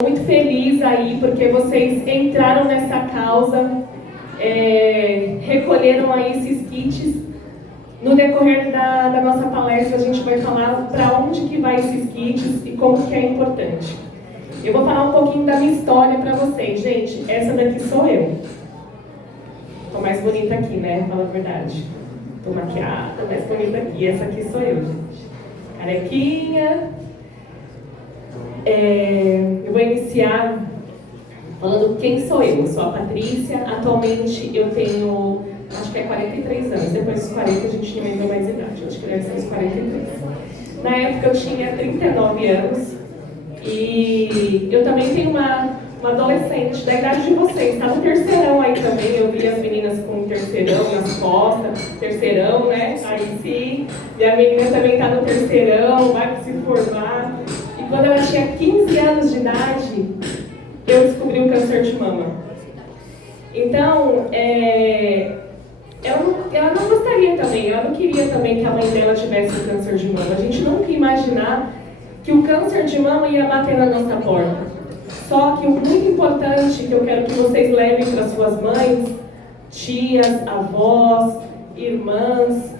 Muito feliz aí, porque vocês entraram nessa causa, recolheram aí esses kits. No decorrer da nossa palestra, a gente vai falar para onde que vai esses kits e como que é importante. Eu vou falar um pouquinho da minha história para vocês. Gente, essa daqui sou eu. Tô mais bonita aqui, né? Fala a verdade. Tô maquiada, mais bonita aqui. Essa aqui sou eu, gente. Carequinha. Eu vou iniciar falando quem sou eu. Eu sou a Patrícia. Atualmente eu tenho, acho que é 43 anos. Depois dos 40 a gente não lembra mais idade. Acho que deve ser os 43. Na época eu tinha 39 anos. E eu também tenho uma adolescente da idade de vocês. Está no terceirão aí também. Eu vi as meninas com terceirão nas costas. Terceirão, né? Aí sim. E a menina também está no terceirão, vai se formar. Quando ela tinha 15 anos de idade, eu descobri o câncer de mama. Então, ela não gostaria também, ela não queria também que a mãe dela tivesse o câncer de mama. A gente nunca ia imaginar que o câncer de mama ia bater na nossa porta. Só que o muito importante que eu quero que vocês levem para suas mães, tias, avós, irmãs,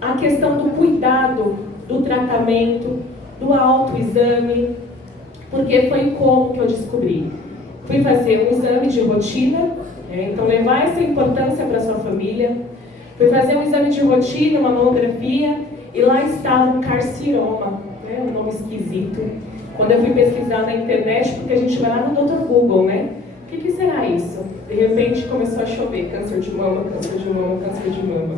a questão do cuidado, do tratamento, do autoexame, porque foi como que eu descobri. Fui fazer um exame de rotina, então levar essa importância para sua família. Fui fazer um exame de rotina, uma mamografia, e lá estava um carcinoma, um nome esquisito. Quando eu fui pesquisar na internet, porque a gente vai lá no Dr. Google, né? O que será isso? De repente começou a chover, câncer de mama, câncer de mama, câncer de mama.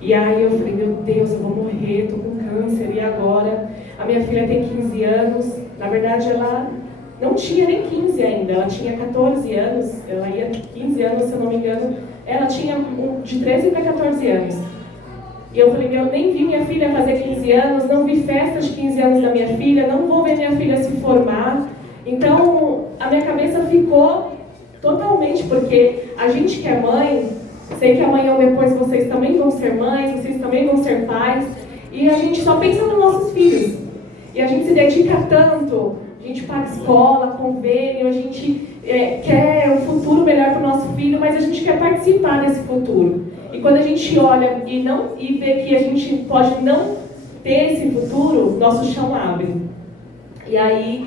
E aí eu falei, meu Deus, eu vou morrer, tô com câncer, e agora? A minha filha tem 15 anos, na verdade ela não tinha nem 15 ainda, ela tinha 14 anos, ela ia 15 anos, se eu não me engano, ela tinha de 13 para 14 anos. E eu falei, eu nem vi minha filha fazer 15 anos, não vi festas de 15 anos da minha filha, não vou ver minha filha se formar. Então, a minha cabeça ficou totalmente, porque a gente que é mãe, sei que amanhã ou depois vocês também vão ser mães, vocês também vão ser pais, e a gente só pensa nos nossos filhos. E a gente se dedica tanto, a gente paga escola, convênio, a gente quer um futuro melhor para o nosso filho, mas a gente quer participar desse futuro. E quando a gente olha e vê que a gente pode não ter esse futuro, nosso chão abre. E aí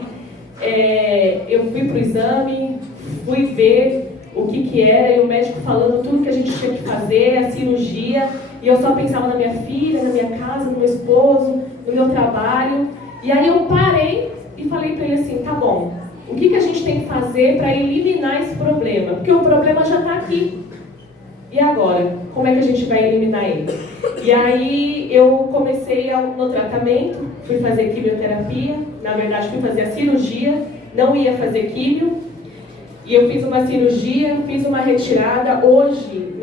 eu fui para o exame, fui ver o que era, e o médico falando tudo que a gente tinha que fazer, a cirurgia, e eu só pensava na minha filha, na minha casa, no meu esposo, no meu trabalho. E aí eu parei e falei para ele assim, tá bom, o que a gente tem que fazer para eliminar esse problema? Porque o problema já está aqui. E agora? Como é que a gente vai eliminar ele? E aí eu comecei no tratamento, fui fazer quimioterapia, na verdade fui fazer a cirurgia, não ia fazer quimio. E eu fiz uma cirurgia, fiz uma retirada. Hoje,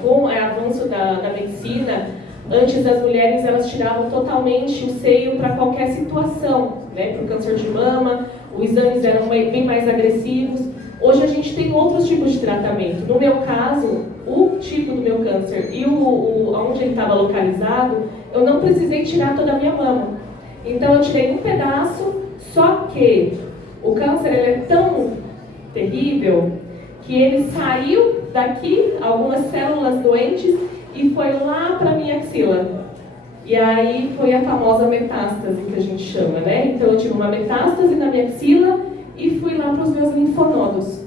com o avanço da medicina, antes as mulheres elas tiravam totalmente o seio para qualquer situação, para o câncer de mama, os exames eram bem mais agressivos. Hoje a gente tem outros tipos de tratamento. No meu caso, o tipo do meu câncer e onde ele estava localizado, eu não precisei tirar toda a minha mama. Então eu tirei um pedaço, só que o câncer ele é tão terrível que ele saiu daqui, algumas células doentes, e foi lá para minha axila. E aí foi a famosa metástase que a gente chama, né? Então eu tive uma metástase na minha axila e fui lá para os meus linfonodos.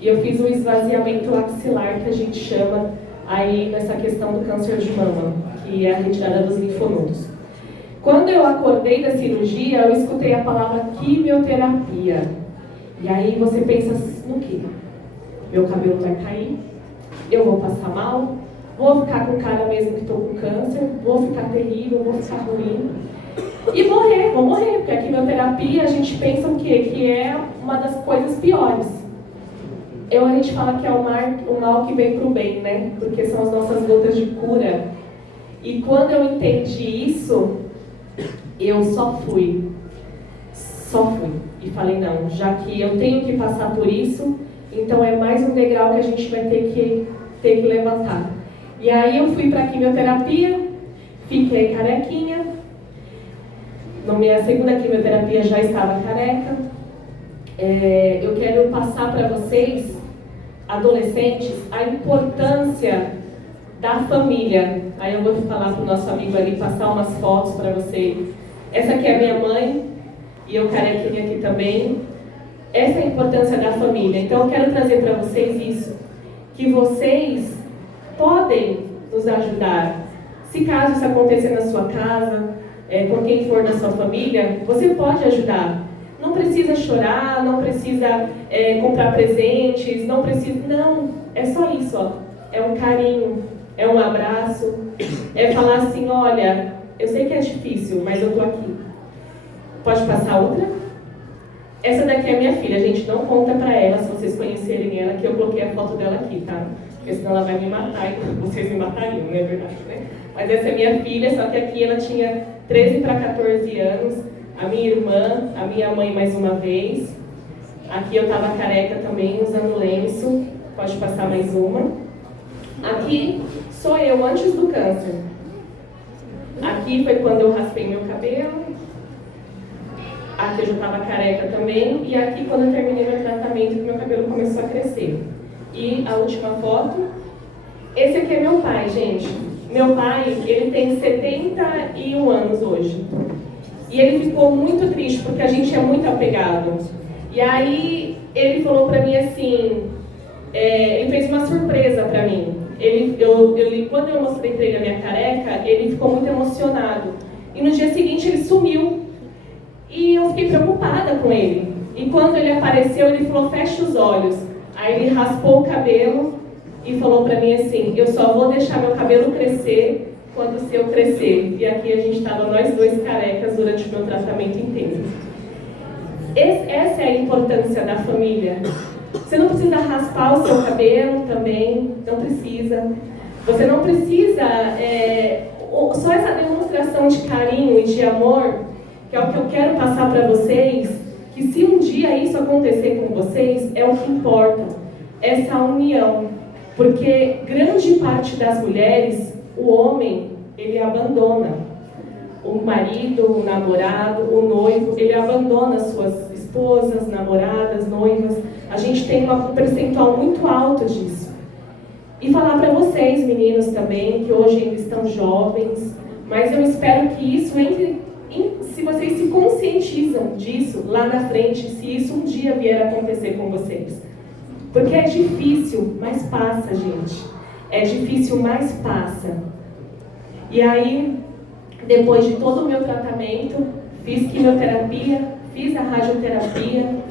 E eu fiz um esvaziamento axilar, que a gente chama aí nessa questão do câncer de mama, que é a retirada dos linfonodos. Quando eu acordei da cirurgia, eu escutei a palavra quimioterapia. E aí você pensa no quê? Meu cabelo vai cair? Eu vou passar mal? Vou ficar com cara mesmo que estou com câncer? Vou ficar terrível? Vou ficar ruim? E vou morrer, porque a quimioterapia a gente pensa o quê? Que é uma das coisas piores. A gente fala que é o mal que vem para o bem, né? Porque são as nossas gotas de cura. E quando eu entendi isso, eu só fui. E falei, não, já que eu tenho que passar por isso, então é mais um degrau que a gente vai ter que levantar. E aí eu fui para a quimioterapia, fiquei carequinha. Na minha segunda quimioterapia já estava careca. eu quero passar para vocês, adolescentes, a importância da família. Aí eu vou falar para o nosso amigo ali, passar umas fotos para você. Essa aqui é a minha mãe, e eu carequinha aqui também. Essa é a importância da família. Então eu quero trazer para vocês isso, que vocês podem nos ajudar. Se caso isso acontecer na sua casa, com quem for da sua família, você pode ajudar. Não precisa chorar, não precisa comprar presentes, não precisa... Não, é só isso, ó. É um carinho, é um abraço, é falar assim, olha, eu sei que é difícil, mas eu tô aqui. Pode passar outra? Essa daqui é minha filha, a gente não conta pra ela, se vocês conhecerem ela, que eu coloquei a foto dela aqui, tá? Porque senão ela vai me matar e vocês me matariam, não é verdade, né? Mas essa é minha filha, só que aqui ela tinha 13 para 14 anos, a minha irmã, a minha mãe mais uma vez. Aqui eu tava careca também, usando lenço, pode passar mais uma. Aqui sou eu antes do câncer. Aqui foi quando eu raspei meu cabelo. Aqui eu já estava careca também. E aqui quando eu terminei meu tratamento, que meu cabelo começou a crescer. E a última foto. Esse aqui é meu pai, gente. Meu pai, ele tem 71 anos hoje. E ele ficou muito triste, porque a gente é muito apegado. E aí ele falou pra mim assim, ele fez uma surpresa pra mim. Quando eu mostrei pra ele a minha careca, ele ficou muito emocionado. E no dia seguinte ele sumiu. E eu fiquei preocupada com ele. E quando ele apareceu, ele falou, fecha os olhos. Aí ele raspou o cabelo e falou pra mim assim, eu só vou deixar meu cabelo crescer quando o seu crescer. E aqui a gente estava nós dois carecas durante o meu tratamento inteiro. Essa é a importância da família. Você não precisa raspar o seu cabelo também, não precisa. Você não precisa, só essa demonstração de carinho e de amor, que é o que eu quero passar para vocês, que se um dia isso acontecer com vocês, é o que importa, essa união. Porque grande parte das mulheres, o homem, ele abandona. O marido, o namorado, o noivo, ele abandona suas esposas, namoradas, noivas. A gente tem um percentual muito alto disso. E falar para vocês, meninos também, que hoje ainda estão jovens, mas eu espero que isso entre, se vocês se conscientizam disso lá na frente, se isso um dia vier a acontecer com vocês. Porque é difícil, mas passa, gente. É difícil, mas passa. E aí, depois de todo o meu tratamento, fiz quimioterapia, fiz a radioterapia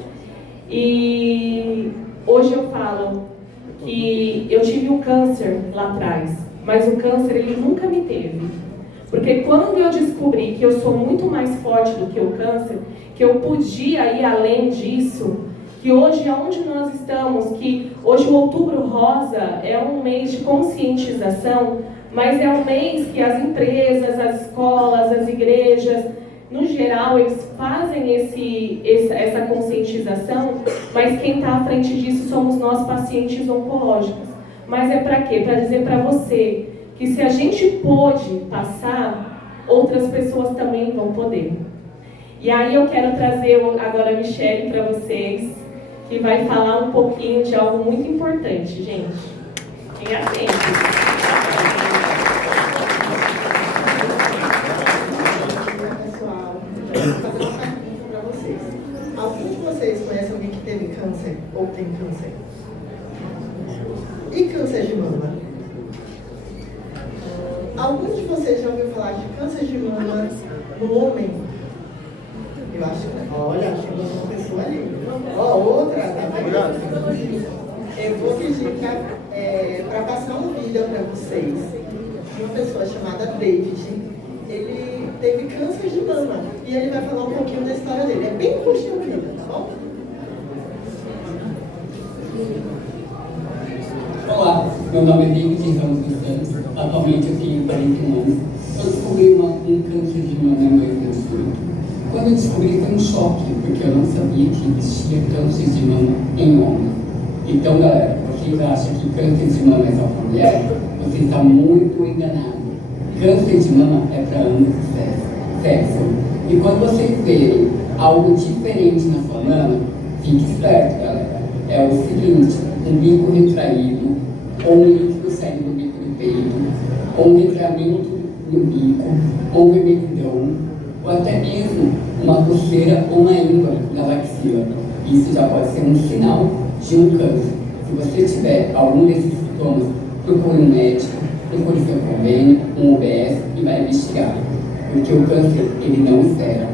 e hoje eu falo que eu tive um câncer lá atrás, mas o câncer ele nunca me teve. Porque quando eu descobri que eu sou muito mais forte do que o câncer, que eu podia ir além disso, que hoje onde nós estamos, que hoje o Outubro Rosa é um mês de conscientização, mas é um mês que as empresas, as escolas, as igrejas, no geral, eles fazem essa conscientização, mas quem está à frente disso somos nós, pacientes oncológicos. Mas é para quê? Para dizer para você que se a gente pôde passar, outras pessoas também vão poder. E aí eu quero trazer agora a Michele para vocês, que vai falar um pouquinho de algo muito importante, gente. Fiquem atentos. Vou fazer uma pergunta para vocês. Algum de vocês conhece alguém que teve câncer ou tem câncer? E câncer de mama? Algum de vocês já ouviu falar de câncer de mama no homem? Eu acho que... Olha, chegou uma pessoa ali. Ó, outra, tá vendo? Eu vou pedir para passar um vídeo para vocês de uma pessoa chamada David. Ele teve câncer de mama e ele vai falar um pouquinho da história dele. É bem curtinho o vídeo, tá bom? Olá, meu nome é David Ramos dos Santos. Atualmente eu tenho 41 anos. Eu descobri um câncer de mama em 2018. Quando eu descobri foi um choque, porque eu não sabia que existia câncer de mama em homem. Então, galera, vocês acham que câncer de mama é só para mulher? Você está muito enganado. Câncer de mama é para ambos os sexos. E quando vocês verem algo diferente na sua mama, Fique esperto, galera. É o seguinte, um bico retraído, ou um líquido saindo do bico do peito, ou um retramento no bico, ou um vermelhidão, ou até mesmo uma coceira ou uma íngua na axila. Isso já pode ser um sinal de um câncer. Se você tiver algum desses sintomas, procure um médico, procure seu convênio, um UBS e vai investigar. Porque o câncer, ele não espera.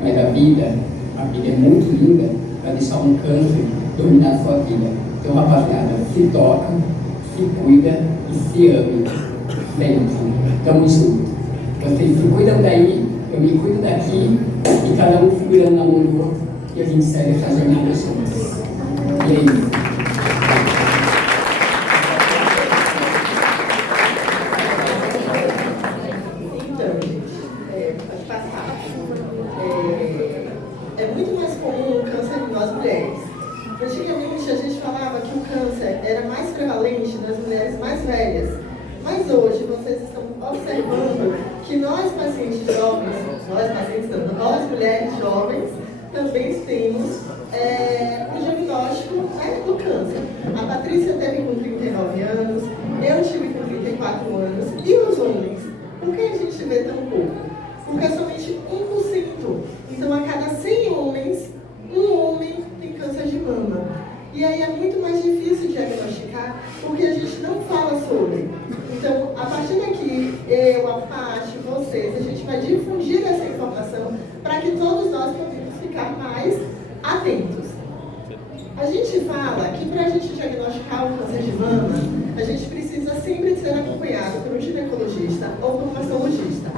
Mas a vida é muito linda para deixar um câncer dominar a sua vida. Então, rapaziada, se toca, se cuida e se ame. Sempre. Tamo junto. Vocês se cuidam daí, eu me cuido daqui, e cada um segurando na mão do outro, e a gente segue essa jornada juntos. E é isso. Então, gente, pode passar. É muito mais comum o câncer em nós mulheres. Antigamente a gente falava que o câncer era mais prevalente nas mulheres mais velhas, mas hoje vocês estão observando que nós pacientes jovens, nós mulheres jovens, também temos o diagnóstico do câncer. A Patrícia teve com 39 anos, eu tive com 34 anos, e os homens? Por que a gente vê tão pouco? Porque é somente 1%. Então, a cada 100 homens, um homem tem câncer de mama. E aí é muito mais difícil diagnosticar, porque a gente não fala sobre. Então, a partir daqui, eu, a Paty, vocês, a gente vai difundir essa informação para que todos nós possamos ficar mais atentos. A gente fala que para a gente diagnosticar o câncer de mama, a gente precisa sempre ser acompanhado por um ginecologista ou por um mastologista.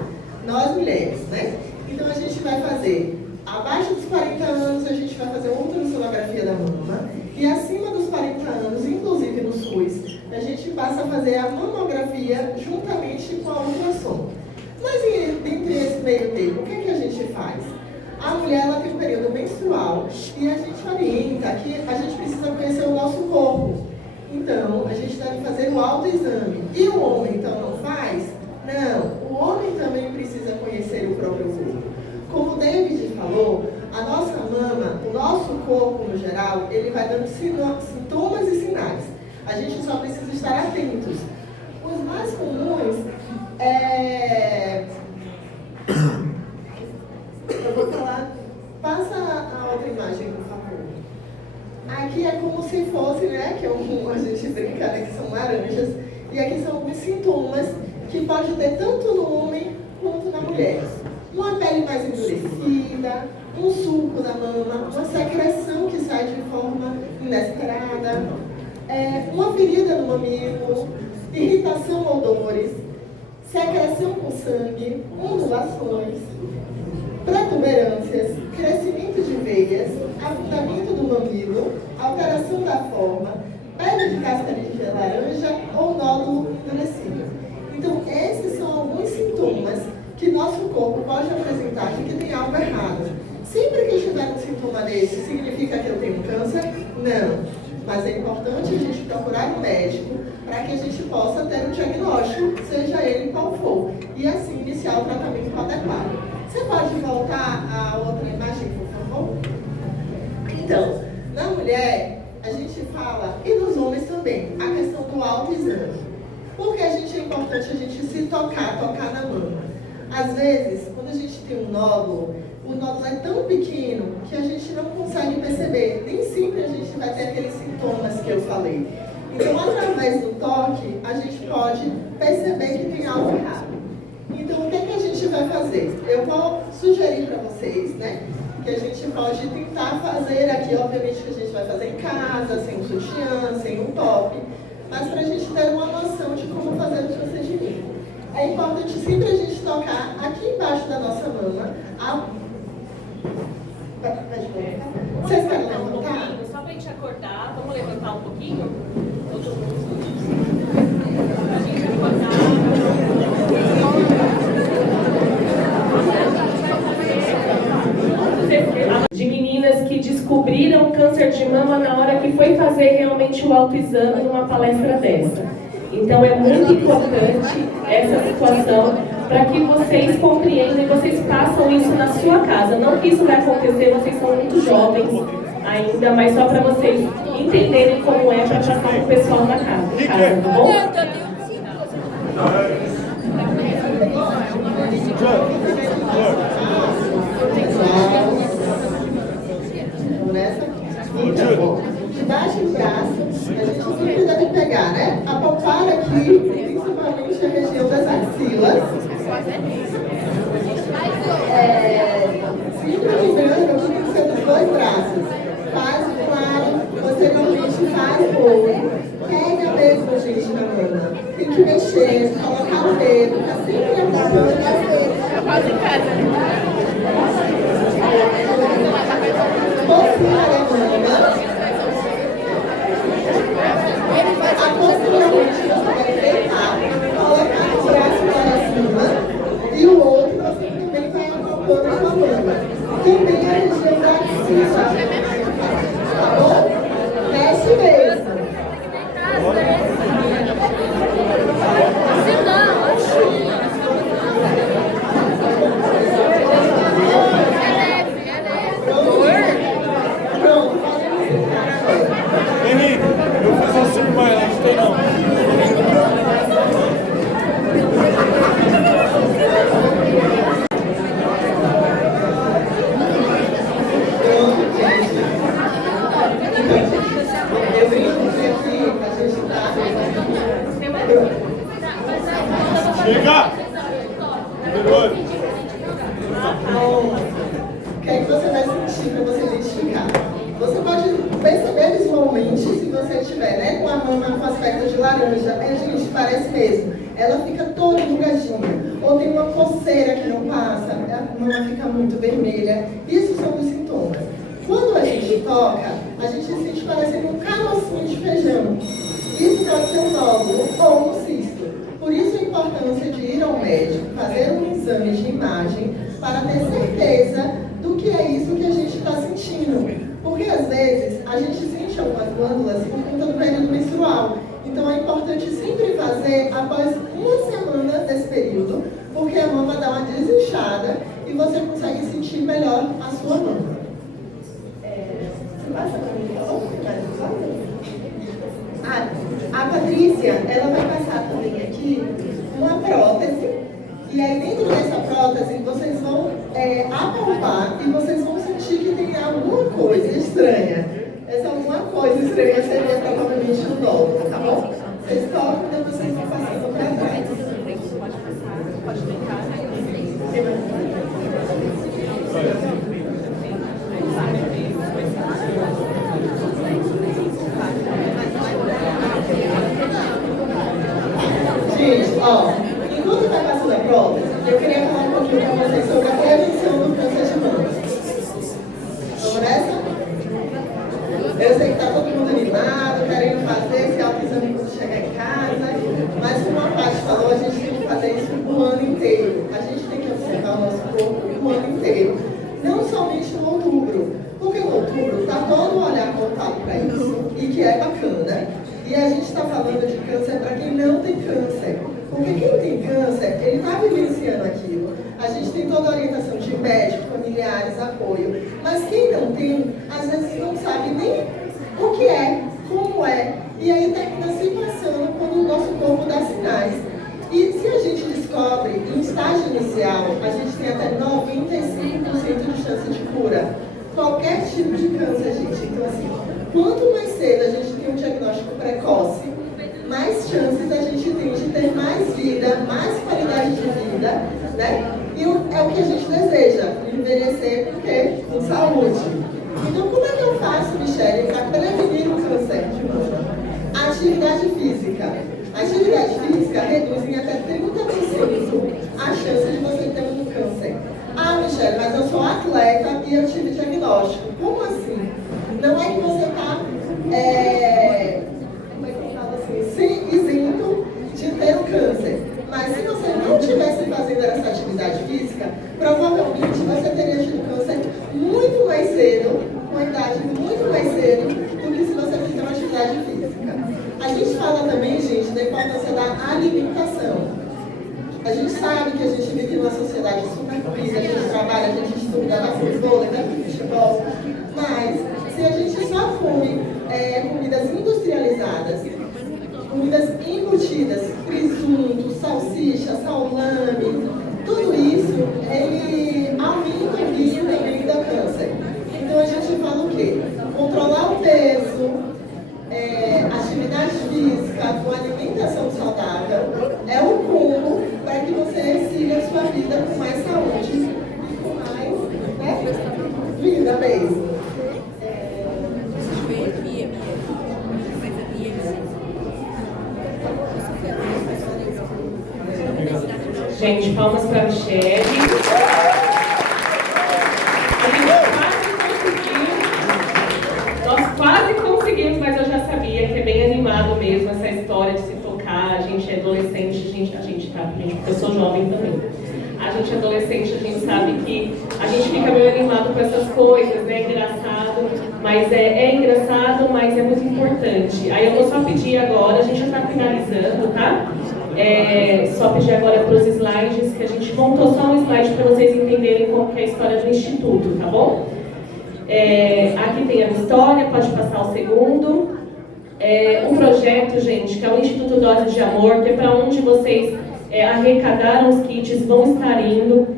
Nós mulheres, né? Então a gente vai fazer, abaixo dos 40 anos, a gente vai fazer ultrassonografia da mama, e acima dos 40 anos, inclusive no SUS, a gente passa a fazer a mamografia juntamente com a ultrassom. Mas entre esse meio termo, o que é que a gente faz? A mulher, ela tem um período menstrual e a gente orienta que a gente precisa conhecer o nosso corpo. Então, a gente deve fazer o autoexame. E o homem, então, não faz? Não, o homem também precisa conhecer o próprio corpo. Como o David falou, a nossa mama, o nosso corpo no geral, ele vai dando sintomas e sinais. A gente só precisa estar atentos. Os mais comuns eu vou falar, passa a outra imagem, por favor. Aqui é como se fosse, né, que a gente brinca, né, que são laranjas, e aqui são alguns sintomas que pode ter tanto no homem quanto na mulher. Uma pele mais endurecida, um sulco na mama, uma secreção que sai de forma inesperada, uma ferida no mamilo, irritação ou dores, secreção com sangue, ondulações, protuberâncias, crescimento de veias, afundamento do mamilo, alteração da forma, pele de casca de laranja ou nódulo endurecido. Então, esses são alguns sintomas que nosso corpo pode apresentar de que tem algo errado. Sempre que tiver um sintoma desse, significa que eu tenho câncer? Não. Mas é importante a gente procurar um médico para que a gente possa ter um diagnóstico, seja ele qual for, e assim iniciar o tratamento adequado. Você pode voltar a outra imagem, por favor? Então, na mulher, a gente fala, e nos homens também, a questão do autoexame. Porque é importante a gente se tocar na mama. Às vezes, quando a gente tem um nódulo, o nódulo é tão pequeno que a gente não consegue perceber. Nem sempre a gente vai ter aqueles sintomas que eu falei. Então, através do toque, a gente pode perceber que tem algo errado. Então, o que é que a gente vai fazer? Eu vou sugerir para vocês, né, que a gente pode tentar fazer aqui, obviamente que a gente vai fazer em casa, sem um sutiã, sem um top, mas para a gente ter uma noção de como fazer o procedimento. É importante sempre a gente tocar aqui embaixo da nossa mama. Vocês querem levantar? Só para a gente acordar, vamos levantar um pouquinho? A gente acordar. De meninas que descobriram câncer de mama na hora que foi fazer realmente o autoexame numa palestra dessa. Então é muito importante essa situação para que vocês compreendam e vocês façam isso na sua casa. Não que isso vai acontecer, vocês são muito jovens, ainda, mas só para vocês entenderem como é para passar com o pessoal na casa, tá bom? Então, debaixo do braço, a gente sempre deve pegar, né? Apalpar aqui, principalmente a região das axilas. Sempre lembrando que tem que ser dos dois braços. Faz um lado, posteriormente faz o outro. Pega mesmo, gente, na mão. Tem que mexer, colocar o dedo, tá sempre apontando as dedos. Quase em casa. Postura da mama. A posteriormente você vai deitar, colocar o braço para cima e o outro você também vai acompanhando com a mama. Também a região da axila. Tá bom? Mexe mesmo. Henrique, eu fiz assim, mas não tem não. Eu brinco aqui, a gente tá. Chega! Depois. O que é que você vai sentir para você identificar? Você pode perceber visualmente se você estiver, né, com a mama com aspecto de laranja. Gente, parece mesmo. Ela fica toda enrugadinha. Ou tem uma coceira que não passa, a mama fica muito vermelha. Isso são os sintomas. Quando a gente toca, a gente sente parecendo um carocinho de feijão. Isso pode ser um nódulo ou um cisto. Por isso a importância de ir ao médico, fazer um exame de imagem para ter certeza do que é isso que a gente está sentindo. Porque às vezes a gente sente algumas glândulas por conta do período menstrual. Então é importante sempre fazer após uma semana desse período, porque a mama dá uma desinchada e você consegue sentir melhor a sua mama. Você passa para mim, por favor? A Patrícia, ela vai passar também aqui uma prótese. E aí dentro dessa prótese vocês vão apalpar e vocês vão sentir que tem alguma coisa estranha. Essa alguma coisa estranha seria provavelmente um nódulo, tá bom? Vocês tocam e depois vocês vão passando para trás. Pode tentar. Gente, ó, enquanto vai passando a prótese, eu queria falar um pouquinho para vocês sobre a prevenção do câncer de mama. Vamos nessa? Eu sei que está todo mundo animado, querendo fazer esse autoexame quando chegar em casa, mas como a Paty falou, a gente tem que fazer isso o ano inteiro. A gente tem que observar o nosso corpo o ano inteiro, não somente no outubro, porque no outubro está todo o olhar voltado para isso, e que é bacana. E a gente está falando de câncer para quem não tem câncer. Porque quem tem câncer, ele está vivenciando aquilo. A gente tem toda a orientação de médico, familiares, apoio. Mas quem não tem, às vezes não sabe nem o que é, como é. E aí termina se passando quando o nosso corpo dá sinais. E se a gente descobre em estágio inicial, a gente tem até 95% de chance de cura. Qualquer tipo de câncer, gente. Então, assim, quanto mais cedo a gente tem um diagnóstico precoce, mais chances a gente tem de ter mais vida, mais qualidade de vida, né? E é o que a gente deseja, envelhecer com saúde. Então, como é que eu faço, Michele, para prevenir o câncer de mama? Atividade física. A atividade física reduz em até 30% a chance de você ter um câncer. Ah, Michele, mas eu sou atleta e eu tive diagnóstico. Como assim? Não é que você está, como é que eu falo assim, isento de ter o câncer. Mas se você não estivesse fazendo essa atividade física, provavelmente você teria tido câncer muito mais cedo, com uma idade muito mais cedo, do que se você fizer uma atividade física. A gente fala também, gente, da importância da alimentação. A gente sabe que a gente vive numa sociedade super corrida, a gente trabalha, a gente estuda, dá futebol, dá futebol, mas se a gente processadas, comidas embutidas, presunto, salsicha, salame, tudo isso, ele aumenta o risco também do câncer. Então a gente fala o quê? Controlar o peso, atividade física, com alimentação saudável, é o combo para que você siga a sua vida com mais saúde e com mais, né, vida mesmo. Gente, palmas para a Michelle. Nós quase conseguimos, mas eu já sabia que é bem animado mesmo essa história de se tocar. A gente é adolescente, porque eu sou jovem também. A gente é adolescente, a gente sabe que a gente fica meio animado com essas coisas, né? Engraçado, mas é engraçado, mas é muito importante. Aí eu vou só pedir agora, a gente já está finalizando, tá? Só pedir agora para os slides, que a gente montou só um slide para vocês entenderem como que é a história do Instituto, tá bom? Aqui tem a história, pode passar o segundo. Um projeto, gente, que é o Instituto Dose de Amor, que é para onde vocês arrecadaram os kits, vão estar indo.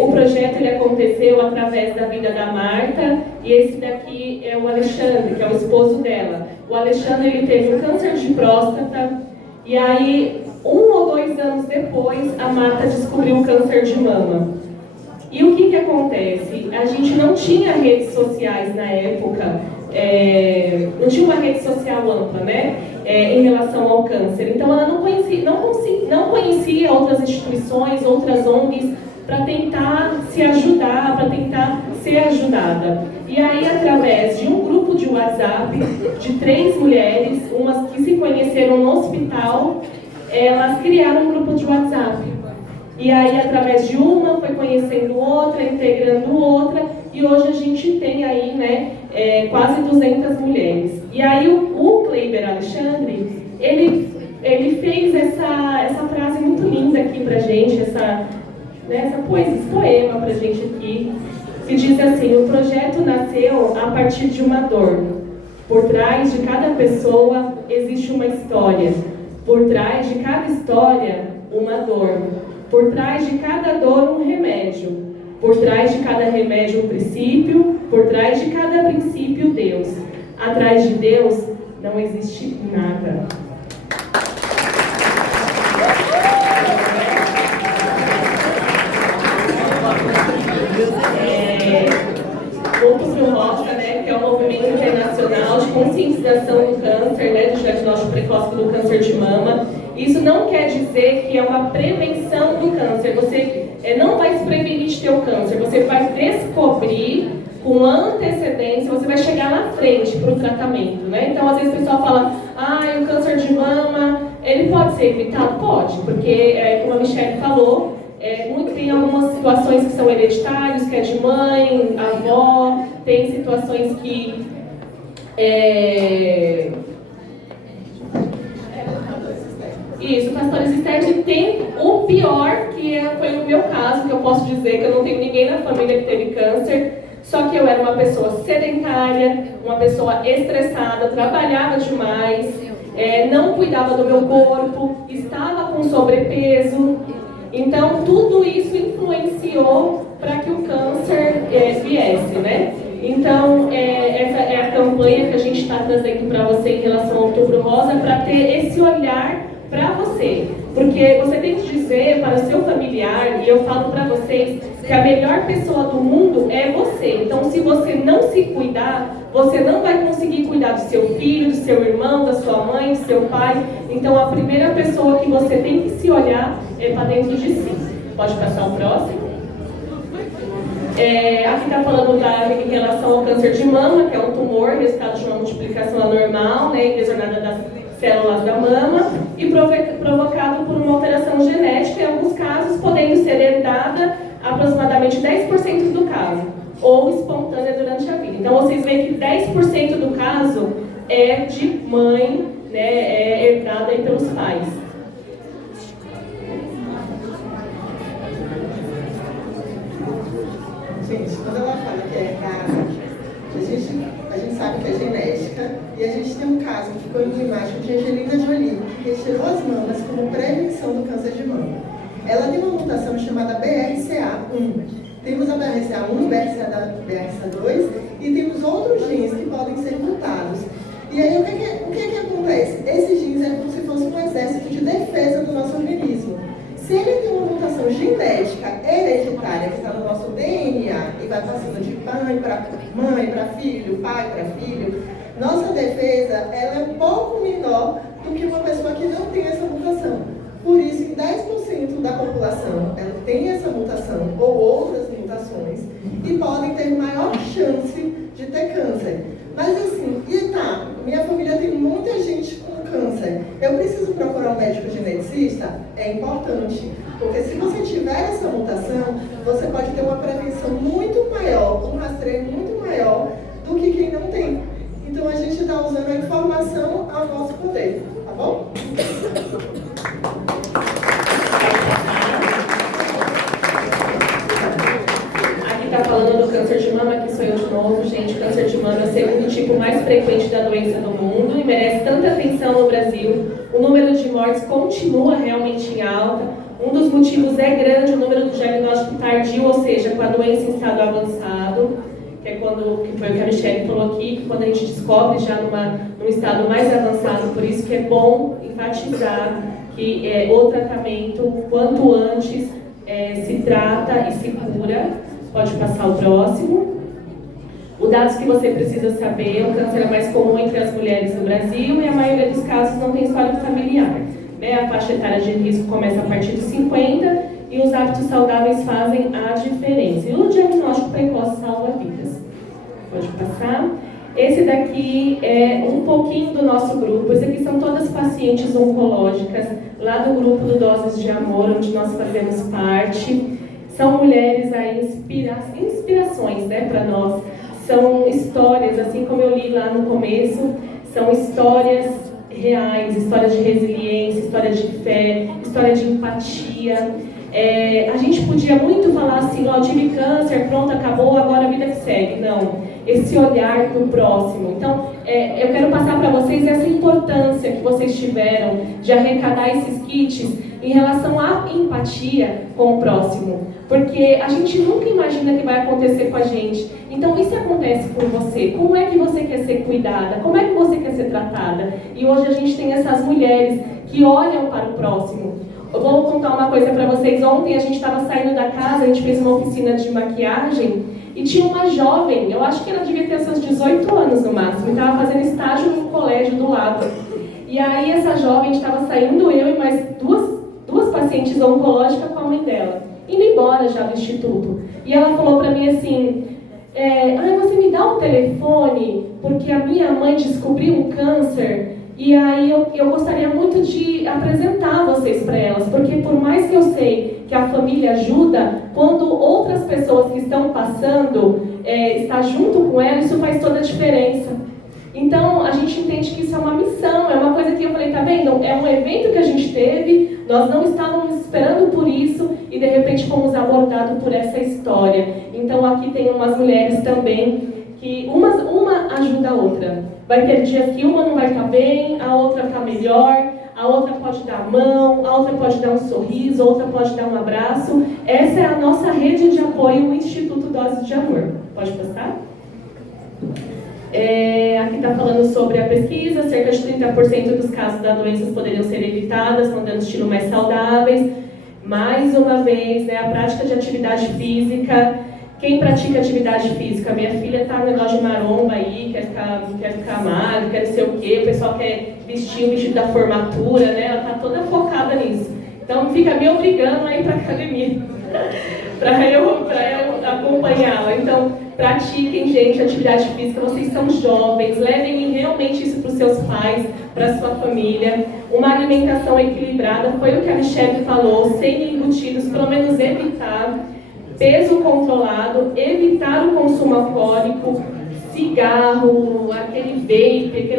O projeto ele aconteceu através da vida da Marta, e esse daqui é o Alexandre, que é o esposo dela. O Alexandre ele teve um câncer de próstata, e aí 1 ou 2 anos depois a Marta descobriu o câncer de mama. E o que acontece? A gente não tinha redes sociais na época, não tinha uma rede social ampla, né? Em relação ao câncer. Então ela não conhecia outras instituições, outras ONGs, para tentar se ajudar, para tentar ser ajudada. E aí, através de um grupo de WhatsApp de 3 mulheres, umas que se conheceram no hospital, elas criaram um grupo de WhatsApp. E aí, através de uma, foi conhecendo outra, integrando outra, e hoje a gente tem aí, né, quase 200 mulheres. E aí, o Kleiber Alexandre, ele fez essa frase muito linda aqui pra gente, essa poesia, esse poema pra gente aqui, que diz assim: o projeto nasceu a partir de uma dor. Por trás de cada pessoa existe uma história. Por trás de cada história, uma dor. Por trás de cada dor, um remédio. Por trás de cada remédio, um princípio. Por trás de cada princípio, Deus. Atrás de Deus não existe nada. Outubro Rosa, né, que é um movimento internacional de conscientização do câncer, né, do diagnóstico precoce do câncer de mama. Isso não quer dizer que é uma prevenção do câncer. Você não vai se prevenir de ter o câncer, você vai descobrir com antecedência, você vai chegar na frente para o tratamento, né? Então, às vezes o pessoal fala, o câncer de mama, ele pode ser evitado? Pode, porque, como a Michelle falou, tem algumas situações que são hereditárias, que é de mãe, avó, tem situações que isso, pastores externos, e tem o pior, que foi o meu caso, que eu posso dizer que eu não tenho ninguém na família que teve câncer, só que eu era uma pessoa sedentária, uma pessoa estressada, trabalhava demais, não cuidava do meu corpo, estava com sobrepeso. Então, tudo isso influenciou para que o câncer viesse, né? Então, essa é a campanha que a gente está trazendo para você em relação ao Outubro Rosa, para ter esse olhar para você. Porque você tem que dizer para o seu familiar, e eu falo para vocês, que a melhor pessoa do mundo é você. Então, se você não se cuidar, você não vai conseguir cuidar do seu filho, do seu irmão, da sua mãe, do seu pai. Então, a primeira pessoa que você tem que se olhar é para dentro de si. Pode passar o próximo. Aqui está falando em relação ao câncer de mama, que é um tumor, resultado de uma multiplicação anormal, né, desordenada das células da mama, e provocado por uma alteração genética, em alguns casos podendo ser herdada aproximadamente 10% do caso, ou espontânea durante a vida. Então vocês veem que 10% do caso é de mãe, né, herdada aí pelos pais. Gente, quando ela fala que é herdada, a gente sabe que é genética, né? E a gente tem um caso que ficou emblemático de Angelina Jolie, que retirou as mamas como prevenção do câncer de mama. Ela tem uma mutação chamada BRCA1. Temos a BRCA1, BRCA2 e temos outros genes que podem ser mutados. E aí, o que acontece? Esses genes é como se fosse um exército de defesa do nosso organismo. Se ele tem uma mutação genética hereditária que está no nosso DNA e vai passando de mãe para filho, pai para filho, nossa defesa ela é um pouco menor do que uma pessoa que não tem essa mutação. Por isso, em 10% da população, ela tem essa mutação ou outras mutações e podem ter maior chance de ter câncer. Mas assim, minha família tem muita gente com câncer. Eu preciso procurar um médico geneticista? É importante, porque se você tiver essa mutação, você pode ter uma prevenção muito maior, um rastreio muito maior do que quem não tem. Então a gente está usando a informação ao nosso poder, tá bom? Está falando do câncer de mama, que sou eu de novo, gente. O câncer de mama é o segundo tipo mais frequente da doença no mundo e merece tanta atenção no Brasil. O número de mortes continua realmente em alta. Um dos motivos é grande, o número do diagnóstico tardio, ou seja, com a doença em estado avançado, que foi o que a Michelle falou aqui, que quando a gente descobre já num estado mais avançado, por isso que é bom enfatizar que o tratamento, quanto antes, se trata e se cura. Pode passar o próximo. Os dados que você precisa saber: o câncer é mais comum entre as mulheres no Brasil e a maioria dos casos não tem histórico familiar. A faixa etária de risco começa a partir dos 50 e os hábitos saudáveis fazem a diferença. E o diagnóstico precoce salva vidas. Pode passar. Esse daqui é um pouquinho do nosso grupo. Esse aqui são todas pacientes oncológicas, lá do grupo do Doses de Amor, onde nós fazemos parte. São mulheres aí, inspirações, né, para nós. São histórias, assim como eu li lá no começo, são histórias reais, histórias de resiliência, histórias de fé, história de empatia. A gente podia muito falar assim, ó, tive câncer, pronto, acabou, agora a vida que segue. Não, esse olhar para o próximo. Então, eu quero passar para vocês essa importância que vocês tiveram de arrecadar esses kits em relação à empatia com o próximo. Porque a gente nunca imagina que vai acontecer com a gente. Então, e se acontece com você? Como é que você quer ser cuidada? Como é que você quer ser tratada? E hoje a gente tem essas mulheres que olham para o próximo. Eu vou contar uma coisa para vocês. Ontem a gente estava saindo da casa, a gente fez uma oficina de maquiagem e tinha uma jovem, eu acho que ela devia ter seus 18 anos no máximo, e estava fazendo estágio no colégio do lado. E aí essa jovem, estava saindo, eu e mais duas pacientes oncológicas com a mãe dela, indo embora já do instituto. E ela falou para mim assim, você me dá um telefone, porque a minha mãe descobriu um câncer, e aí eu gostaria muito de apresentar vocês para elas, porque por mais que eu sei que a família ajuda, quando outras pessoas que estão passando está junto com ela, isso faz toda a diferença. Então, a gente entende que isso é uma missão, é uma coisa que eu falei, tá vendo? É um evento que a gente teve, nós não estávamos esperando por isso e de repente fomos abordados por essa história. Então, aqui tem umas mulheres também que uma ajuda a outra. Vai ter dias que uma não vai estar bem, a outra está melhor, a outra pode dar a mão, a outra pode dar um sorriso, a outra pode dar um abraço. Essa é a nossa rede de apoio, o Instituto Doses de Amor. Pode passar? Aqui está falando sobre a pesquisa, cerca de 30% dos casos da doença poderiam ser evitadas, mantendo estilo mais saudáveis. Mais uma vez, a prática de atividade física. Quem pratica atividade física? Minha filha está no negócio de maromba aí, quer ficar magra, quer não sei o quê, o pessoal quer vestir o vestido da formatura, né? Ela está toda focada nisso. Então fica me obrigando a ir para a academia, para eu acompanhá-la. Então, pratiquem, gente, atividade física, vocês são jovens, levem realmente isso para os seus pais, para a sua família. Uma alimentação equilibrada, foi o que a Michelle falou, sem embutidos, pelo menos evitar. Peso controlado, evitar o consumo alcoólico, cigarro, aquele vape,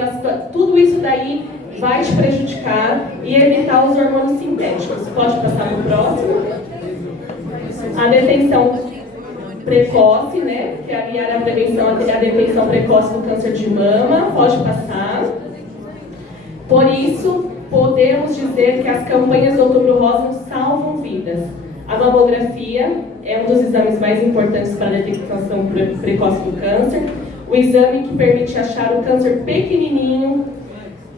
tudo isso daí vai te prejudicar, e evitar os hormônios sintéticos. Pode passar para o próximo. A detenção. precoce, né? Que ali era a prevenção, a detecção precoce do câncer de mama, pode passar. Por isso, podemos dizer que as campanhas do Outubro Rosa salvam vidas. A mamografia é um dos exames mais importantes para a detecção precoce do câncer. O exame que permite achar o câncer pequenininho,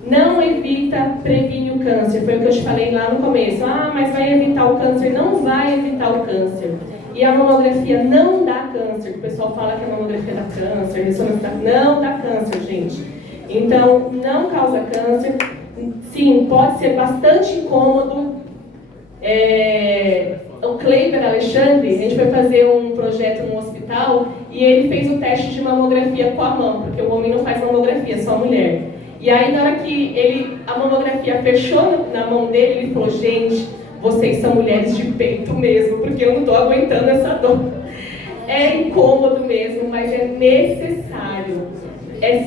não evita, previne o câncer. Foi o que eu te falei lá no começo. Ah, mas vai evitar o câncer? Não vai evitar o câncer. E a mamografia não dá câncer. O pessoal fala que a mamografia dá câncer, não dá câncer, gente. Então, não causa câncer. Sim, pode ser bastante incômodo. O Kleiber Alexandre, a gente foi fazer um projeto no hospital e ele fez o teste de mamografia com a mão, porque o homem não faz mamografia, só a mulher. E aí, na hora que a mamografia fechou na mão dele, ele falou: gente, vocês são mulheres de peito mesmo, porque eu não estou aguentando essa dor. É incômodo mesmo, mas é necessário.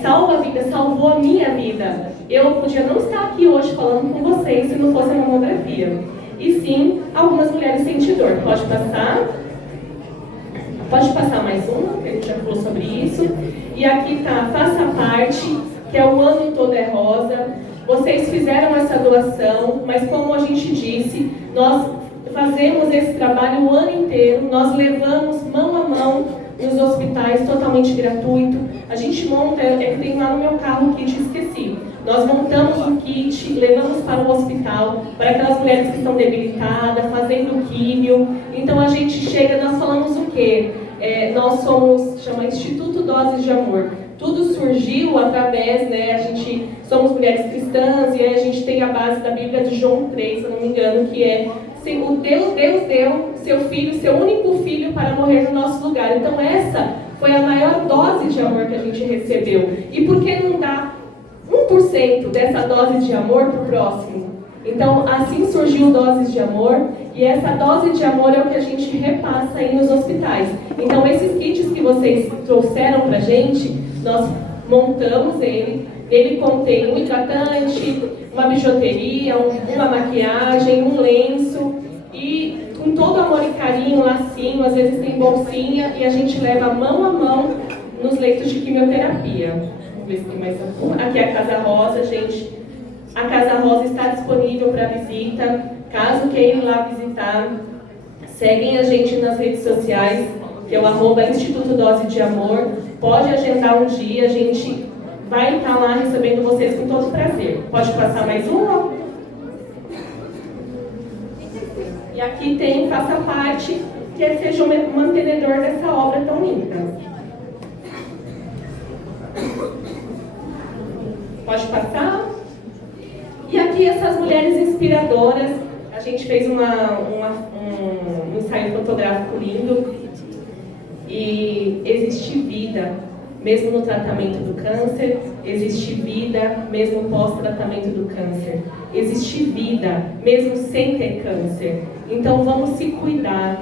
Salva a vida, salvou a minha vida. Eu podia não estar aqui hoje falando com vocês se não fosse a mamografia. E sim, algumas mulheres sentem dor. Pode passar? Pode passar mais uma, que a gente já falou sobre isso. E aqui está, faça parte, que é o ano todo é rosa. Vocês fizeram essa doação, mas como a gente disse, nós fazemos esse trabalho o ano inteiro. Nós levamos mão a mão nos hospitais, totalmente gratuito. A gente monta, que tem lá no meu carro o kit, esqueci. Nós montamos um kit, levamos para o hospital, para aquelas mulheres que estão debilitadas, fazendo químio. Então a gente chega, nós falamos o quê? Nós somos, chama Instituto Doses de Amor. Tudo surgiu através, né, a gente somos mulheres cristãs e a gente tem a base da Bíblia de João 3, se eu não me engano, que é: o Deus deu seu filho, seu único filho, para morrer no nosso lugar. Então essa foi a maior dose de amor que a gente recebeu. E por que não dar 1% dessa dose de amor para o próximo? Então assim surgiu Doses de Amor, e essa dose de amor é o que a gente repassa aí nos hospitais. Então esses kits que vocês trouxeram para a gente, nós montamos ele contém um hidratante, uma bijuteria, uma maquiagem, um lenço, e com todo amor e carinho, lacinho, às vezes tem bolsinha, e a gente leva mão a mão nos leitos de quimioterapia. Vamos ver se tem mais alguma. Aqui é a Casa Rosa, gente. A Casa Rosa está disponível para visita. Caso queiram ir lá visitar, seguem a gente nas redes sociais, que é o @Instituto Dose de Amor. Pode agendar um dia, a gente vai estar lá recebendo vocês com todo prazer. Pode passar mais uma? E aqui tem Faça Parte, que seja um mantenedor dessa obra tão linda. Pode passar? E aqui essas mulheres inspiradoras, a gente fez um ensaio fotográfico lindo. E existe vida, mesmo no tratamento do câncer, existe vida, mesmo pós-tratamento do câncer. Existe vida, mesmo sem ter câncer. Então vamos se cuidar,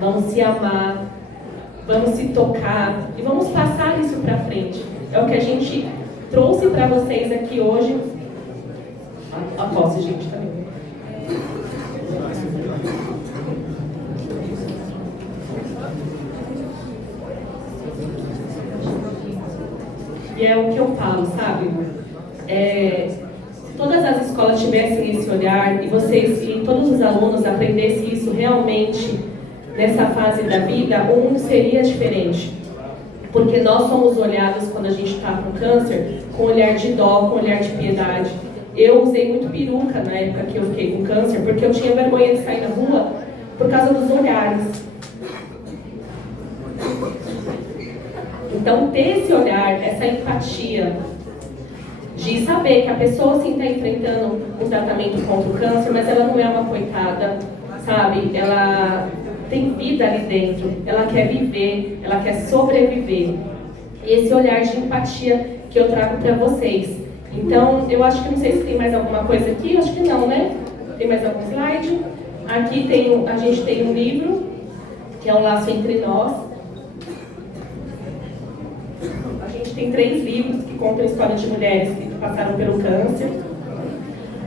vamos se amar, vamos se tocar e vamos passar isso para frente. É o que a gente trouxe para vocês aqui hoje. A posse, gente, também. E é o que eu falo, sabe? Se todas as escolas tivessem esse olhar e todos os alunos aprendessem isso realmente nessa fase da vida, o mundo seria diferente. Porque nós somos olhados, quando a gente está com câncer, com olhar de dó, com olhar de piedade. Eu usei muito peruca na época que eu fiquei com câncer, porque eu tinha vergonha de sair na rua por causa dos olhares. Então, ter esse olhar, essa empatia, de saber que a pessoa sim está enfrentando um tratamento contra o câncer, mas ela não é uma coitada, sabe? Ela tem vida ali dentro, ela quer viver, ela quer sobreviver. E esse olhar de empatia que eu trago para vocês. Então, eu acho que não sei se tem mais alguma coisa aqui, eu acho que não, né? Tem mais algum slide? Aqui a gente tem um livro, que é Um Laço Entre Nós. A gente tem 3 livros que contam a história de mulheres que passaram pelo câncer.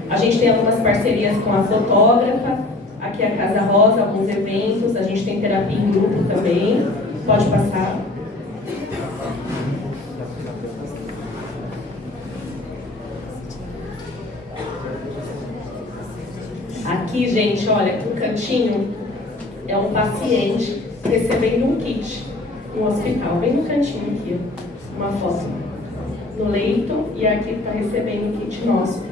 A gente tem algumas parcerias com a fotógrafa. Aqui é a Casa Rosa, alguns eventos. A gente tem terapia em grupo também. Pode passar. Aqui, gente, olha, aqui no cantinho é um paciente recebendo um kit no hospital, bem no cantinho aqui, uma foto no leito, e aqui está recebendo um kit nosso.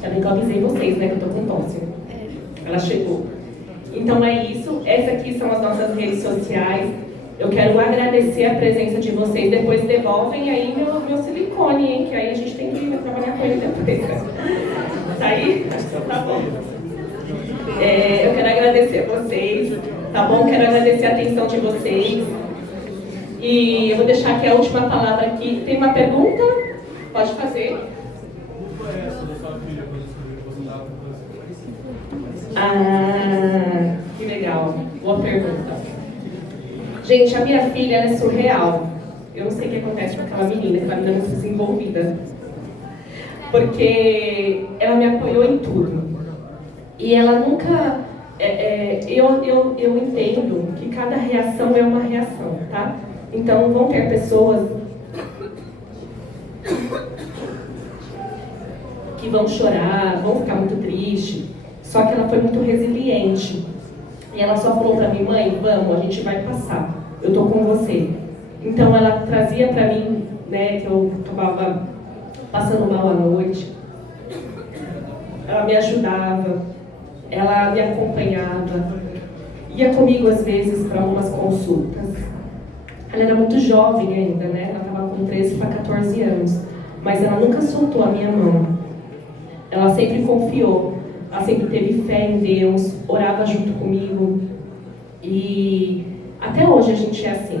Também que eu avisei vocês, né, que eu tô com tosse. Ela chegou. Então é isso, essas aqui são as nossas redes sociais. Eu quero agradecer a presença de vocês. Depois devolvem aí meu silicone, hein? Que aí a gente tem que trabalhar com ele depois. Tá aí? Tá bom. Eu quero agradecer a vocês, tá bom? Quero agradecer a atenção de vocês. E eu vou deixar aqui a última palavra aqui. Tem uma pergunta? Pode fazer. Ah, que legal. Boa pergunta. Gente, a minha filha é surreal. Eu não sei o que acontece com aquela menina é muito desenvolvida. Porque ela me apoiou em tudo. E ela nunca... eu entendo que cada reação é uma reação, tá? Então vão ter pessoas que vão chorar, vão ficar muito tristes. Só que ela foi muito resiliente. E ela só falou pra mim, mãe, vamos, a gente vai passar. Eu tô com você. Então ela trazia pra mim, né, que eu acabava passando mal à noite. Ela me ajudava, ela me acompanhava. Ia comigo às vezes para algumas consultas. Ela era muito jovem ainda, né? Ela estava com 13 para 14 anos. Mas ela nunca soltou a minha mão. Ela sempre confiou. Ela sempre teve fé em Deus, orava junto comigo. E até hoje a gente é assim.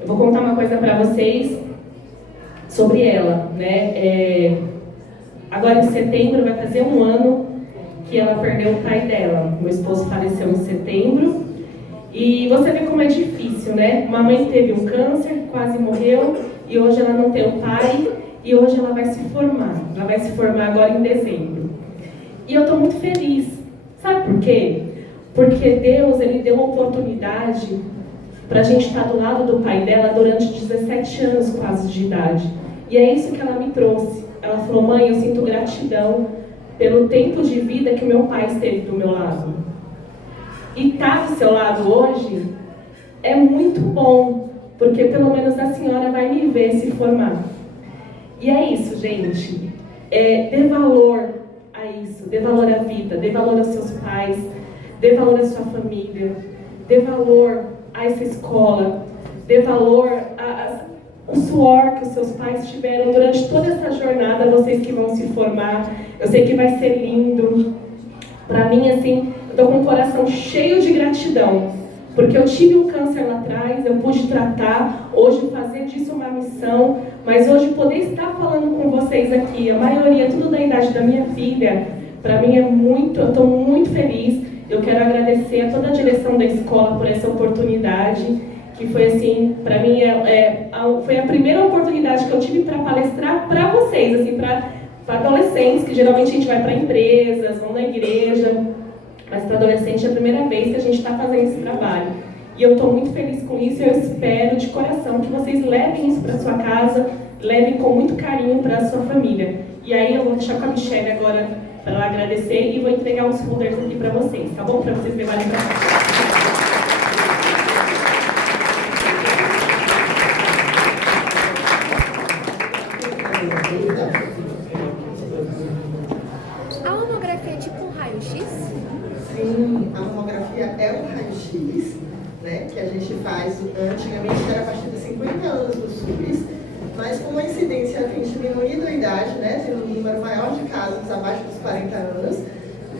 Eu vou contar uma coisa para vocês sobre ela, né? Agora em setembro vai fazer um ano que ela perdeu o pai dela. Meu esposo faleceu em setembro. E você vê como é difícil, né? Uma mãe teve um câncer, quase morreu, e hoje ela não tem o pai, e hoje ela vai se formar. Ela vai se formar agora em dezembro. E eu estou muito feliz. Sabe por quê? Porque Deus, Ele deu uma oportunidade para a gente estar do lado do pai dela durante 17 anos quase de idade. E é isso que ela me trouxe. Ela falou, mãe, eu sinto gratidão pelo tempo de vida que o meu pai esteve do meu lado. E estar do seu lado hoje é muito bom, porque pelo menos a senhora vai me ver se formar. E é isso, gente. Dê valor a isso, dê valor à vida, dê valor aos seus pais, dê valor à sua família, dê valor a essa escola, dê valor ao suor que os seus pais tiveram durante toda essa jornada, vocês que vão se formar. Eu sei que vai ser lindo. Para mim, assim, eu estou com o coração cheio de gratidão, porque eu tive um câncer lá atrás, eu pude tratar, hoje fazer disso uma missão, mas hoje poder estar falando com vocês aqui, a maioria tudo da idade da minha filha, para mim eu estou muito feliz. Eu quero agradecer a toda a direção da escola por essa oportunidade, que foi assim, para mim foi a primeira oportunidade que eu tive para palestrar para vocês, assim, para adolescentes, que geralmente a gente vai para empresas, vão na igreja, mas para adolescente é a primeira vez que a gente está fazendo esse trabalho. E eu estou muito feliz com isso e eu espero de coração que vocês levem isso para sua casa, levem com muito carinho para a sua família. E aí eu vou deixar com a Michelle agora para ela agradecer e vou entregar uns folders aqui para vocês, tá bom? Para vocês levarem para casa. A mamografia é tipo um raio-x? Sim, a mamografia é um raio-x, né, que a gente faz, antigamente era a partir de 50 anos do SUS, mas como a incidência tem diminuído a idade, né, tendo um número maior de casos abaixo dos 40 anos,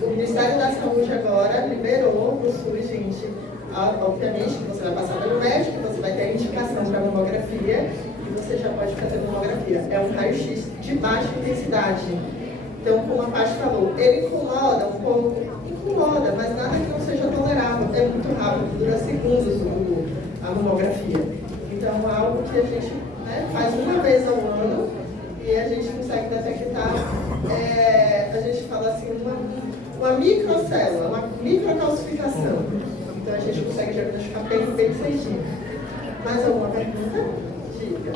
o Ministério da Saúde agora liberou no SUS, gente, obviamente que você vai passar pelo médico, você vai ter a indicação para mamografia e você já pode fazer mamografia. É um raio-x de baixa intensidade. Então, como a Paty falou, ele incomoda um pouco, incomoda, mas nada que não seja tolerável. É muito rápido, dura segundos a mamografia. Então, é algo que a gente, né, faz uma vez ao ano e a gente consegue detectar, a gente fala assim, uma microcélula, uma microcalcificação. Então a gente consegue diagnosticar bem certinho. Mais alguma pergunta? Diga.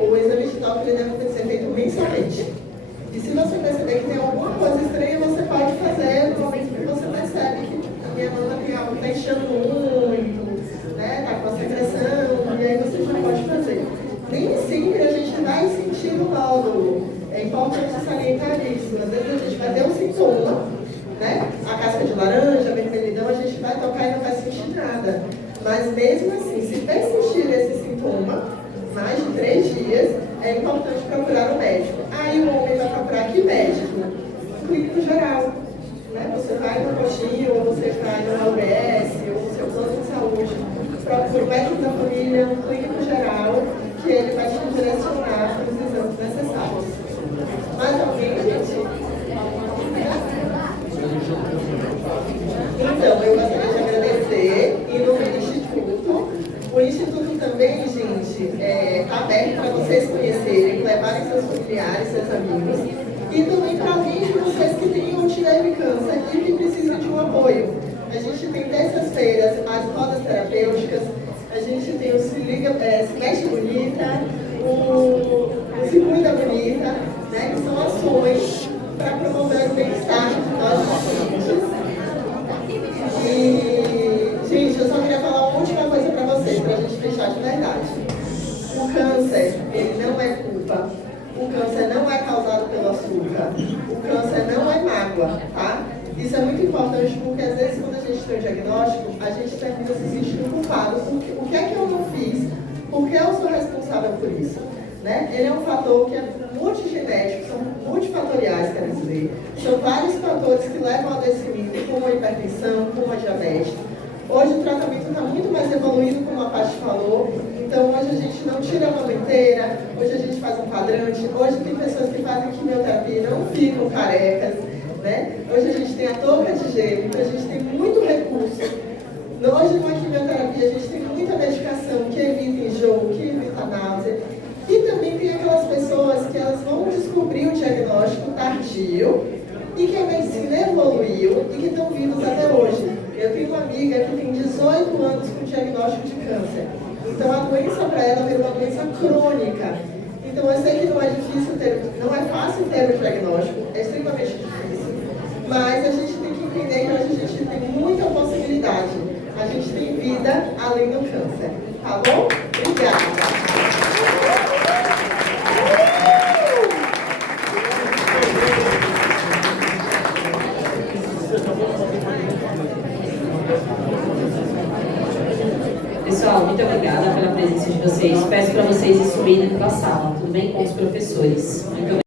O exame de toque ele deve ser feito mensalmente. E se você perceber que tem alguma coisa estranha, você pode fazer no momento que você percebe que a minha mama tem algo que está inchando muito, né? Está com a secreção, e aí você já pode fazer. Nem sempre a gente vai sentir o nódulo. É importante salientar isso. Às vezes a gente vai ter um sintoma, né? A casca de laranja, a vermelhidão, a gente vai tocar e não vai sentir nada. Mas mesmo assim, se persistir esse sintoma, mais de 3 dias, é importante procurar um médico. Aí o homem vai procurar que médico? Um clínico geral. Né? Você vai no postinho, ou você vai no UBS, ou no seu plano de saúde, procura o médico da família, um clínico geral, que ele vai te direcionar para os exames necessários. Mais alguém, gente? Então, eu gostaria de agradecer e no meu instituto. O instituto também, gente, está aberto para vocês conhecerem, levarem seus familiares, seus amigos. E também para alguém de vocês que tenham ou tiverem câncer e que precisam de um apoio. A gente tem terças-feiras as rodas terapêuticas, a gente tem o Se Liga, Se Mexe Bonita, o Se Cuida Bonita, né, que são ações para promover o bem-estar de nós pacientes. E, gente, eu só queria falar uma última coisa para vocês, para a gente fechar de verdade. O câncer, ele não é culpa. O câncer não é causado pelo açúcar. O câncer não é mágoa, tá? Isso é muito importante porque, às vezes, quando a gente tem o diagnóstico, a gente termina se sentindo culpado. O que é que eu não fiz? Por que eu sou responsável por isso? Né? Ele é um fator que é multigenético, são multifatoriais, quer dizer. São vários fatores que levam ao adoecimento, como a hipertensão, como a diabetes. Hoje o tratamento está muito mais evoluído, como a Paty falou. Então hoje a gente não tira a mamenteira, hoje a gente faz um quadrante, hoje tem pessoas que fazem quimioterapia e não ficam carecas, né? Hoje a gente tem a touca de gelo, então a gente tem muito recurso. Hoje com a quimioterapia a gente tem muita medicação que evita enjoo, que evita náusea. E também tem aquelas pessoas que elas vão descobrir o diagnóstico tardio e que a medicina evoluiu e que estão vivos até hoje. Eu tenho uma amiga que tem 18 anos com diagnóstico de câncer. Então a doença para ela virou uma doença crônica. Então eu sei que não é difícil não é fácil ter o diagnóstico, é extremamente difícil. Mas a gente tem que entender que hoje a gente tem muita possibilidade. A gente tem vida além do câncer. Tá bom? Obrigada. Pessoal, muito obrigada pela presença de vocês. Peço para vocês subirem para a sala, tudo bem? Com os professores. Muito obrigada.